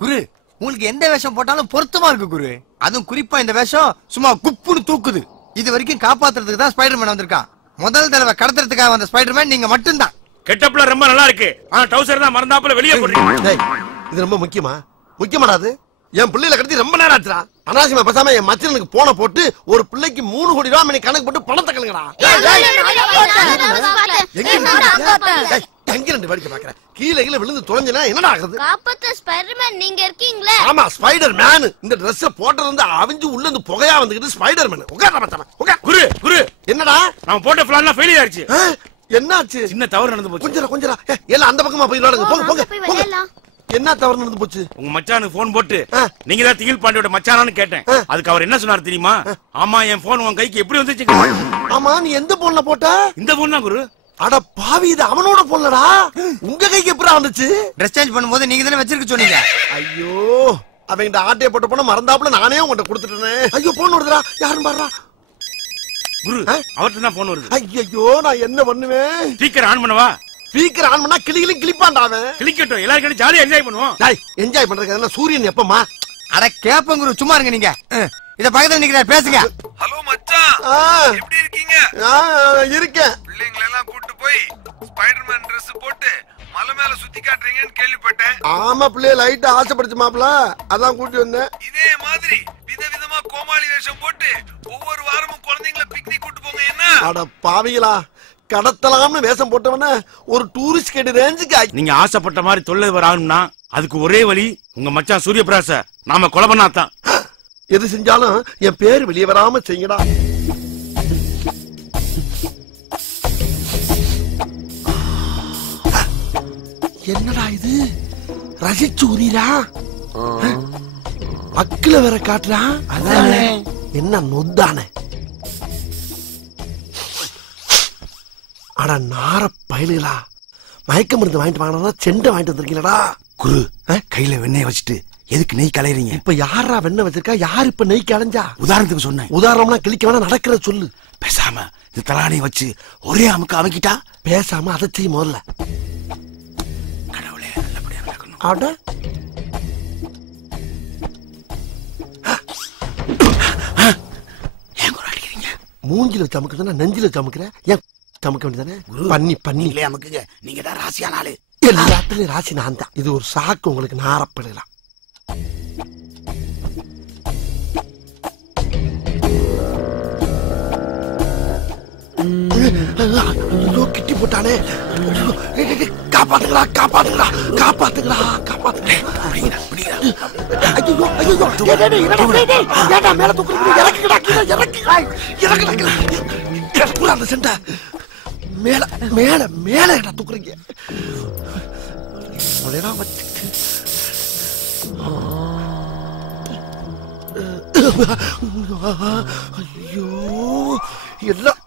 குரு உங்களுக்கு எந்த வேஷம் போட்டாலும் பொருத்தமா இருக்கு குரு. அதுவும் குறிப்பா இந்த வேஷம் சும்மா குப்புன்னு தூக்குது. இது வரைக்கும் காப்பாத்துறதுக்கு தான் ஸ்பைடர்மேன் வந்திருக்கான். முதல் தடவை கடத்துறதுக்காக வந்த ஸ்பைடர்மேன் நீங்க மட்டும்தான். கெட்டப்ல ரொம்ப நல்லா இருக்கு. ஆனா டவுசர் தான் மறந்தாப்புல வெளியே போடுறீங்க. இது ரொம்ப முக்கியமாடாது. என் பிள்ளைல கடத்தி ரொம்ப நேரம் ஆச்சுடா. அனாவசியமா பேசாம என் மச்சனுக்கு போன போட்டு ஒரு பிள்ளைக்கு 3 கோடி ரூபாய் கணக்கு போட்டு பணத்தை கலங்கடா. எங்க ரெண்டு வேடிக்கை பாக்குறேன். கீழே விழுந்து தொலைஞ்சனா என்னடா ஆகுது? காப்பாத்த ஸ்பைடர்மேன் நீங்க இருக்கீங்களே. ஆமா ஸ்பைடர்மேன். இந்த Dress போட்டது வந்து அவிஞ்சு உள்ள இருந்து புகையா வந்துக்கிட்டு ஸ்பைடர்மேன். உட்கார்றா மச்சான் உட்கார். குரு என்னடா? நான் போட்ட பிளான்லாம் ஃபெயிலியர் ஆயிடுச்சு. என்னாச்சு? சின்ன தவறு நடந்து போச்சு. கொஞ்சம் எல்லாம் அந்த பக்கமா போய் விளையாடுங்க. போங்க. என்ன தவறு நடந்து போச்சு? உங்க மச்சானுக்கு போன் போட்டு நீங்க தான் திகில் பாண்டியோட மச்சானான்னு கேட்டேன். அதுக்கு அவர் என்ன சொன்னார் தெரியுமா? ஆமா என் போன் உன் கைக்கு எப்படி வந்துச்சு? ஆமா நீ எந்த போன்ல போட்ட? இந்த போன் தான் குரு. அட பாவி இது அவனோட போன்லடா. உங்க கைக்கு எப்படி வந்துச்சு? ட்ரெஸ் சேஞ்ச் பண்ணும்போது நீங்க தானே வச்சிருக்க சொன்னீங்க. ஐயோ அவங்க ஆட்டைய போட்ட போன மறந்தாப்புல நானே உங்ககிட்ட கொடுத்துட்டேனே. ஐயோ போன் வருதுடா. யாரும் பாருடா. குரு அவர்ட்ட தான் போன் வருது. ஐயோ நான் என்ன பண்ணுவேன்? ஸ்பீக்கர் ஆன் பண்ணவா? ஸ்பீக்கர் ஆன் பண்ணா கிளிப்பாண்டாவே. கிளிக்கட்டும் எல்லாரும் ஜாலியா என்ஜாய் பண்ணுவோம். டேய் என்ஜாய் பண்றதுக்கு என்ன சூரியன் எப்பமா? அட கேப்பங்க குரு சும்மா இருங்க நீங்க. இத பக்கத்துல நிக்கிறேன் பேசுங்க. ஹலோ மச்சான் எப்படி இருக்கீங்க? இருக்கேன். பிள்ளைங்களை எல்லாம் கூட்டி போய் ஸ்பைடர்மேன் Dress போட்டு மலை மேல சுத்தி காட்டுறீங்கன்னு கேள்விப்பட்டேன். ஆமா பிள்ளை லைட்டா ஆசைப்படுச்சு மாப்ள. அதான் கூட்டி வந்தேன். இதே மாதிரி விதவிதமா கோமாளி வேஷம் போட்டு ஒவ்வொரு வாரமும் குழந்தைங்களை பிக்னிக் கூட்டி போங்க என்ன? அட பாவிகளா கடத்தலாம்னு வேஷம் போட்டவன ஒரு டூரிஸ்ட் கைடு ரேஞ்சுக்கு. நீங்க ஆசைப்பட்ட மாதிரி தொல்லை வரணும்னா அதுக்கு ஒரே வழி உங்க மச்சான் சூரியபிரகாச நாம கொலை பண்ணாதான். எது செஞ்சாலும் என் பேர் வெளியே வராம செய்யடா. என்னடா இது? ரசிச்சு உரியரா? அக்கில வேற காட்டுறா. அதானே என்ன நொந்தானே. அட நார பயலுகளா மயக்க மருந்து வாங்கிட்டு வாங்கினா செண்டை வாங்கிட்டு வந்திருக்கீங்களா? குரு கையில வெண்ணெய் வச்சுட்டு எதுக்கு நெய் கலையறீங்க? இப்ப யாரா வெண்ணெய் வச்சிருக்கா? யார் இப்ப நெய் கலைஞ்சா? உதாரணத்துக்கு சொன்னேன். உதாரணம்னா கிளிக்க வேணா நடக்கிறத சொல்லு. பேசாம இந்த தலானை வச்சு ஒரே அமுக்கு அமைக்கிட்டா? பேசாம அதை செய்ய முதல்ல. கடவுளே நல்லபடியா நடக்கணும். அட ஏன் குரு அடிக்கிறீங்க? மூஞ்சில வச்சு அமுக்குதுன்னா நெஞ்சில வச்சு அமுக்குற. ஏன் அமுக்க வேண்டியதானே? பண்ணி அமுக்குங்க. நீங்க தான் ராசியான ஆளு. எல்லாத்துலயும் ராசி நான் தான். இது ஒரு சாக்கு உங்களுக்கு நாரப்படலாம். கிட்டி போட்டானே. காப்பாத்துங்களா காப்பாத்துங்களா காப்பாத்துங்களா காப்பாத்துங்களா. மேல தூக்குறீங்க. இறக்குடா அந்த செண்டை. மேல மேல மேல என்ன தூக்குறீங்க? ஐயோ எல்லாம்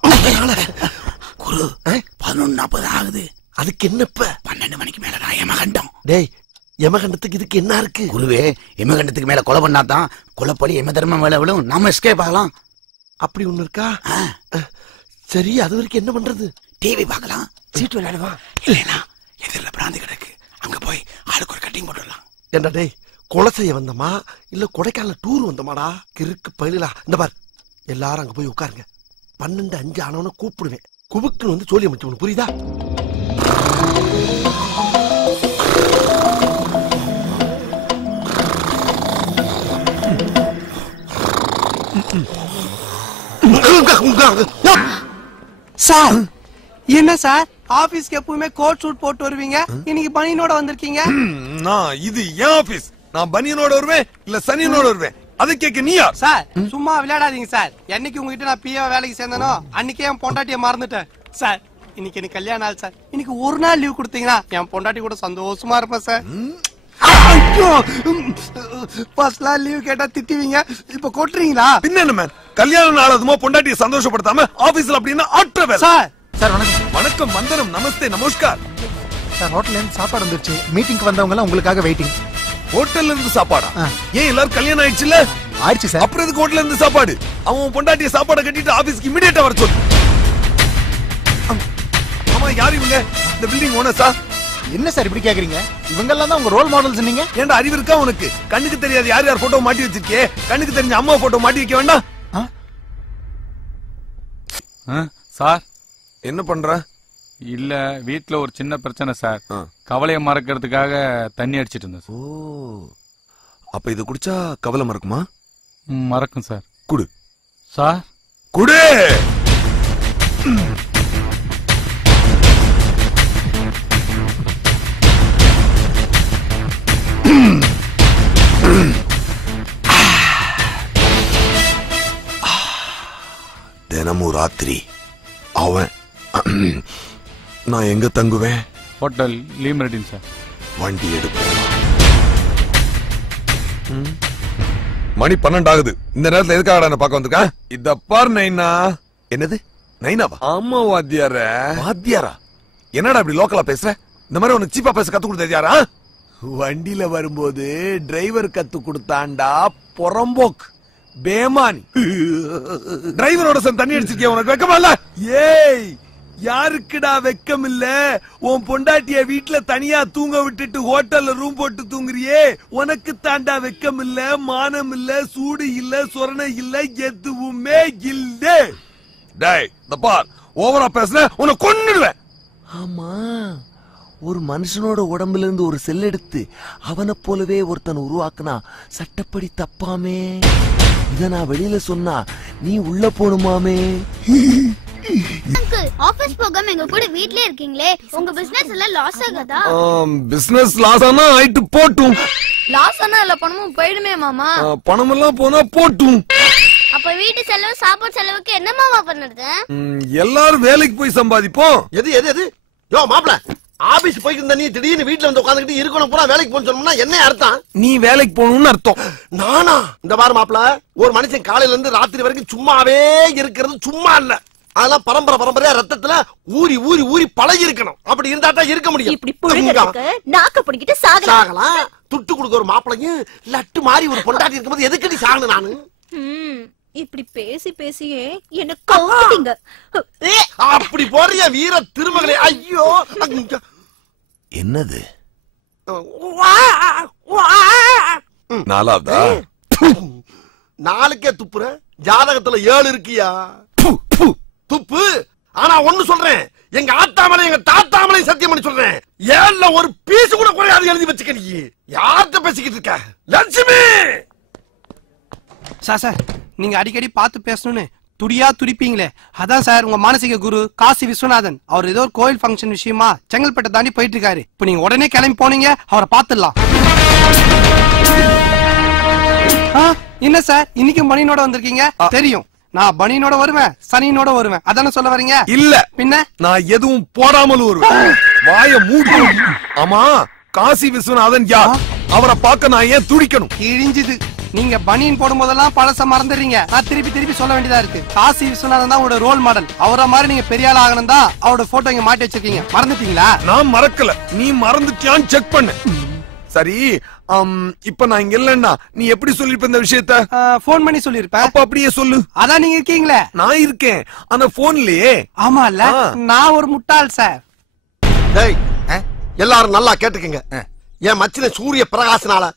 குரு 11:40 ஆகுது. அதுக்கு என்னப்ப 12 மணிக்கு மேல நான் யமகண்டம். டேய் யமகண்டத்துக்கு இதுக்கு என்ன இருக்கு? குருவே யமகண்டத்துக்கு மேல கொலை பண்ணாதான் கொலைப்படி யம தர்மம் மேல விழும். நாம எஸ்கேப் ஆகலாம். அப்படி ஒண்ணு இருக்கா? சரி அது வரைக்கும் என்ன பண்றது? டிவி பார்க்கலாம். சீட்டு விளையாடுவா. இல்லைனா எதிரில் பிராந்தி கிடக்கு. அங்க போய் ஆளுக்கு ஒரு கட்டிங் போட்டுடலாம். என்ன டேய் கொலை செய்ய வந்தமா இல்ல கொடைக்கானல டூர் வந்தமாடா? கிறுக்கு பயிலா. இந்த பார் எல்லாரும் அங்க போய் உட்காருங்க. 12:05 ஆனவன கூப்பிடுவேன். குபுக்குன்னு வந்து சொல்லி அமைச்சு புரியுதா? சார் என்ன சார் ஆபீஸ்க்கு எப்பவுமே கோட் சூட் போட்டு வருவீங்க, இன்னைக்கு பனியனோட வந்திருக்கீங்க? இது ஏன் ஆபீஸ்? நான் பனியனோட வருவேன் இல்ல சனியனோட வருவேன்? அதை கேட்க நீயா? சார் சும்மா விளையாடாதீங்க சார். என்னைக்கு உங்ககிட்ட நான் பிஏ வேலைக்கு சேர்ந்தனோ அன்னைக்கே என் பொண்டாட்டியை மறந்துட்டேன் சார். இன்னைக்கு எனக்கு கல்யாண நாள் சார். இன்னைக்கு ஒரு நாள் லீவ் கொடுத்தீங்கன்னா என் பொண்டாட்டி கூட சந்தோஷமா இருப்பேன் சார். ஃபர்ஸ்ட்ல லீவ் கேட்டா திட்டுவீங்க, இப்ப கொட்டுறீங்களா? பின்ன என்ன மேன், கல்யாண நாள் அதுமா பொண்டாட்டியை சந்தோஷப்படுத்தாம ஆபீஸ்ல அப்படின்னா ஆற்ற வேலை. சார் சார் வணக்கம். வணக்கம், வந்தனம், நமஸ்தே, நமஸ்கார். சார் ஹோட்டல்ல இருந்து சாப்பாடு வந்துருச்சு. மீட்டிங்க்கு வந்தவங்க எல்லாம் உங்களுக்காக வெயிட்டிங். ஹோட்டல்ல இருந்து சாப்பாடா? ஏன் எல்லாரும் கல்யாணம் ஆயிடுச்சுல? ஆயிடுச்சு சார். அப்புறம் எதுக்கு ஹோட்டல்ல இருந்து சாப்பாடு? அவன் பொண்டாட்டியை சாப்பாடு கட்டிட்டு ஆபீஸ்க்கு இமிடியேட்டா வர சொல்லு. ஆமா யார் இவங்க? இந்த பில்டிங் ஓனர்ஸா? என்ன சார் இப்படி கேக்குறீங்க? இவங்க எல்லாம் தான் உங்க ரோல் மாடல்ஸ் நீங்க. ஏன்டா அறிவு இருக்கா உனக்கு? கண்ணுக்கு தெரியாது யார் யார் போட்டோ மாட்டி வச்சிருக்கே, கண்ணுக்கு தெரிஞ்ச அம்மா போட்டோ மாட்டி வைக்க வேண்டாம். சார் என்ன பண்ற? இல்ல வீட்ல ஒரு சின்ன பிரச்சனை சார். கவலையை மறக்கிறதுக்காக தண்ணி அடிச்சிட்டு இருந்தேன் சார். ஓ, அப்ப இது குடிச்சா கவலை மறக்குமா? மறக்கும் சார். குடு சார், குடு. தினமும் ராத்திரி அவன் நான் எங்க தங்குவேன்? Hotel லீமரடின் sir. வண்டி எடுப்பேன். மணி 12 ஆகுது. இந்த நேரத்துல எதுக்காக என்ன பார்க்க வந்திருக்க? இத பார் நைனா. என்னது நைனாவா? ஆமா வாத்தியார. வாத்தியாரா? என்னடா இப்படி லோக்கலா பேசுற? இந்த மாதிரி உனக்கு சீப்பா பேச கத்து கொடுத்தது யாரா? வண்டியில வரும்போது டிரைவர் கத்து கொடுத்தாண்டா பொறம்போக் பேமானி. டிரைவரோட சேர்ந்து தண்ணி அடிச்சிருக்கிய உனக்கு வெக்கமா இல்ல? ஏய், யாருக்குடா வெக்கம் இல்ல? உன் பொண்டாட்டிய வீட்டுல தனியா தூங்க விட்டுட்டு ஹோட்டல்ல ரூம் போட்டு தூங்குறியே, உனக்கு தாண்டா வெக்கம் இல்ல, மானம் இல்ல, சூடு இல்ல, சொரணை இல்ல, எதுவுமே இல்ல. டேய், இந்த பார், ஓவரா பேசுன உன்னை கொன்னுடுவேன். ஆமா, ஒரு மனுஷனோட உடம்புல இருந்து ஒரு செல் எடுத்து அவனை போலவே ஒருத்தன் உருவாக்குனா சட்டப்படி தப்பாமே? இத நான் வெளியில சொன்னா நீ உள்ள போணுமாமே? அங்கிள், ஆபீஸ் போகாம எங்க கூட வீட்லயே இருக்கீங்களே, உங்க பிசினஸ் எல்லாம் லாஸ் ஆகாதா? பிசினஸ் லாஸ் ஆனா ஆயிட்டு போட்டும். லாஸ் ஆனா எல்லா பணமும் போயிடுமே மாமா. பணம் எல்லாம் போனா போட்டும். அப்ப வீட்டு செலவு சாப்பாடு செலவுக்கு என்ன மாமா பண்ணுறது? எல்லாரும் வேலைக்கு போய் சம்பாதிப்போம். எது எது எது? யோ மாப்ள, ஆபீஸ் போயிட்டு இருந்த நீ திடீர்னு வீட்டுல வந்து உட்காந்துக்கிட்டு இருக்கணும் பூரா வேலைக்கு போன்னு சொன்னோம்னா என்ன அர்த்தம்? நீ வேலைக்கு போகணும்னு அர்த்தம். நானா? இந்த பாரு மாப்ள, ஒரு மனுஷன் காலையில இருந்து ராத்திரி வரைக்கும் சும்மாவே இருக்கிறது சும்மா இல்ல. அதெல்லாம் பரம்பரை பரம்பரையா ரத்தத்துல ஊறி ஊறி ஊறி பழகி இருக்கணும். அப்படி இருந்தா தான் இருக்க முடியும். இப்படி புழுங்கறதுக்கு நாக்க பிடிக்கிட்டு சாகலாம். துட்டு கொடுக்க ஒரு மாப்பிளையும் லட்டு மாதிரி ஒரு பொண்டாட்டி இருக்கும்போது எதுக்கடி சாகணும் நானு? இப்படி பேசி பேசியே என்ன கவுத்திங்க. அப்படி போறிய வீர திருமகளே. ஐயோ, என்னது? நாலாவதா? நாளுக்கே துப்புற? ஜாதகத்துல 7 இருக்கியா? துப்பு. ஆனா ஒண்ணு சொல்றேன், எங்க ஆத்தாமலை எங்க தாத்தாமலை சத்தியம் பண்ணி சொல்றேன், 7ல ஒரு பீஸ் கூட குறையாது எழுதி வச்சுக்க. நீ யார்கிட்ட பேசிக்கிட்டு இருக்க? லட்சுமி சார், நீங்க அடிக்கடி பார்த்து பேசணும்னு துடியா துடிப்பீங்களே, அதான் சார் உங்க மானசீக குரு காசி விஸ்வநாதன். அவர் ஏதோ ஒரு கோயில் ஃபங்க்ஷன் விஷயமா செங்கல்பேட்டை தாண்டி போயிட்டு இருக்காரு. இப்ப நீங்க உடனே கிளம்பி போனீங்க, அவரை பாத்துடலாம். என்ன சார், இன்னைக்கு பனியனோட வந்திருக்கீங்க? தெரியும், நான் பனியனோட வருவேன், சனியனோட வருவேன், அதான சொல்ல வரீங்க? இல்ல பின்ன நான் எதுவும் போடாமல் வருவேன். வாய மூடு. ஆமா, காசி விஸ்வநாதன் யார்? அவரை பார்க்க நான் ஏன் துடிக்கணும்? கிழிஞ்சுது. நீங்க பனியன் போடும் போதெல்லாம் பழச மறந்துடுறீங்க. நான் திருப்பி திருப்பி சொல்ல வேண்டியதா இருக்கு. காசி விஸ்வநாதன் தான் உங்களோட ரோல் மாடல். அவரை மாதிரி நீங்க பெரிய ஆள் ஆகணும் தான் அவரோட போட்டோ இங்க மாட்டி வச்சிருக்கீங்க. மறந்துட்டீங்களா? நான் மறக்கல, நீ மறந்துட்டியான்னு செக் பண்ணு. சரி, இப்ப நான் இங்க இல்லன்னா நீ எப்படி சொல்லிருப்ப இந்த விஷயத்த? போன் பண்ணி சொல்லிருப்ப. அப்ப அப்படியே சொல்லு. அதான் நீங்க இருக்கீங்களே. நான் இருக்கேன், ஆனா போன்லயே. ஆமா இல்ல, நான் ஒரு முட்டாள் சார். டேய், எல்லாரும் நல்லா கேட்டுக்கங்க. என் மச்சின சூரிய பிரகாசனால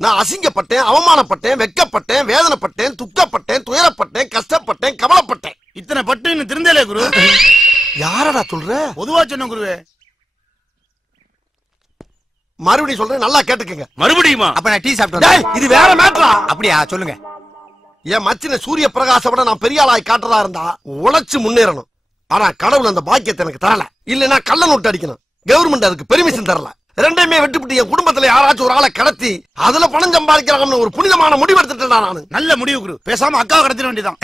நான் அசிங்கப்பட்டேன், அவமானப்பட்டேன், வெக்கப்பட்டேன், வேதனைப்பட்டேன், துக்கப்பட்டேன், துயரப்பட்டேன், கஷ்டப்பட்டேன், கவலைப்பட்டேன். இத்தனை பட்டு இன்னும் திருந்தலே குரு. யாரடா சொல்ற? பொதுவா சொன்ன குருவே. மறுபடியும் சொல்றேன், நல்லா கேட்டுக்கங்க. மறுபடியுமா? அப்ப நான் டீ சாப்பிட்டேன். இது வேற மேட்டரா? அப்படியா? சொல்லுங்க. என் மச்சின சூரிய பிரகாச விட நான் பெரிய ஆளாய் காட்டுறதா இருந்தா உழைச்சு முன்னேறணும். ஆனா கடவுள் அந்த பாக்கியத்தை எனக்கு தரல. இல்லன்னா கள்ள நோட்டு அடிக்கணும். கவர்மெண்ட் அதுக்கு பெர்மிஷன் தரல. ரெண்டையுமே வெட்டுப்பட்டு என் குடும்பத்துல யாராச்சும் ஒரு ஆளை கடத்தி அதுல பணம் சம்பாதிக்கிறாங்கன்னு ஒரு புனிதமான முடிவு எடுத்துட்டேன் நானு. நல்ல முடிவு குரு. பேசாம அக்காவை கடத்திட வேண்டியதான்.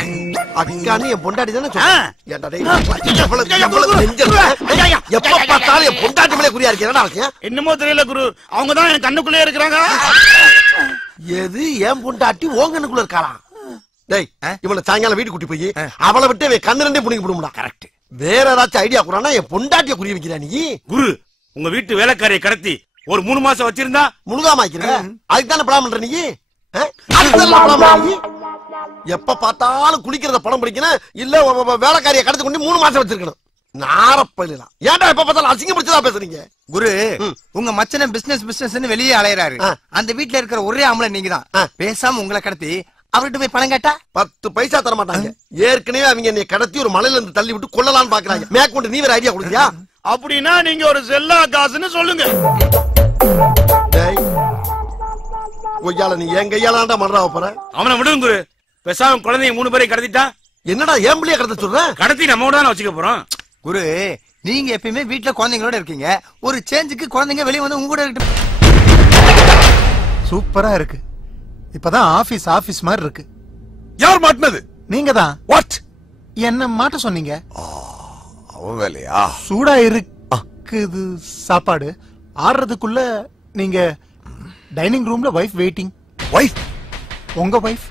அக்கான்னு என் பொண்டாட்டி தானே சொல்றேன். எப்ப பார்த்தாலும் என் பொண்டாட்டி மேலே குறியா இருக்கேன். என்னமோ தெரியல குரு, அவங்கதான் என் கண்ணுக்குள்ளே இருக்கிறாங்க. எது என் பொண்டாட்டி உன் கண்ணுக்குள்ள இருக்காளா? டேய், இவனை சாயங்காலம் வீட்டு கூட்டி போய் அவளை விட்டு அவன் கண்ணு ரெண்டே புடிங்க போடும்டா. கரெக்ட். வேற ஏதாச்சும் ஐடியா கூடானா என் பொண்டாட்டிய குறி வைக்கிறா நீ? குரு, உங்க வீட்டு வேலைக்காரியை கடத்தி ஒரு 3 மாசம் வச்சிருந்தா முழுதாம வைக்கிற. அதுக்கு தானே படம் பண்ற நீ? எப்ப பார்த்தாலும் குளிக்கிறத படம் பிடிக்கணும், இல்ல வேலைக்காரியை கடத்தி கொண்டு 3 மாசம் வச்சிருக்கணும். நாரப்பலாம் ஏன்டா எப்ப பார்த்தாலும் அசிங்கப்படுத்ததா பேசுறீங்க? குரு உங்க மச்சன பிசினஸ் வெளியே அலையறாரு. அந்த வீட்ல இருக்கிற ஒரே ஆம்பளை நீங்க தான். பேசாம உங்களை கடத்தி அவர்கிட்ட போய் பணம் கேட்டா 10 பைசா தர மாட்டாங்க. ஏற்கனவே அவங்க என்னை கடத்தி ஒரு மலையில இருந்து தள்ளி விட்டு கொல்லலாம்னு பாக்குறாங்க. மேற்கொண்டு நீ வேற ஐடியா கொடுத்தியா? அப்படின்னா நீங்க ஒரு செல்லா காசுன்னு சொல்லுங்க. டேய் கொய்யால நீ என் கையாலாண்டா மறறாவ போற. அவனை விடுங்க குரு. பேசாம குழந்தைங்க 3 பேரை கடத்திட்டா. என்னடா ஏன் பிள்ளைய கடத்த சொல்ற? கடத்தி நம்ம கூட வச்சுக்க போறோம். குரு நீங்க எப்பயுமே வீட்ல குழந்தைங்களோட இருக்கீங்க. ஒரு சேஞ்சுக்கு குழந்தைங்க வெளிய வந்து உங்க கூட இருக்கட்டும். சூப்பரா இருக்கு. இப்பதான் ஆபீஸ் மாதிரி இருக்கு. யார் மாட்டினது? நீங்க தான். வாட்? என்ன மாட்ட சொன்னீங்க? அவன் வேலையா? சூடா இருக்குது சாப்பாடு. ஆறதுக்குள்ள நீங்க டைனிங் ரூம்ல வைஃப் வெயிட்டிங். வைஃப்? உங்க வைஃப்?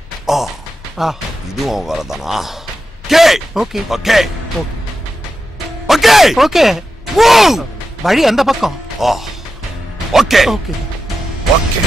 இதுவும் வரதானா? Okay okay okay okay okay. வழி அந்த பக்கம். Okay okay okay.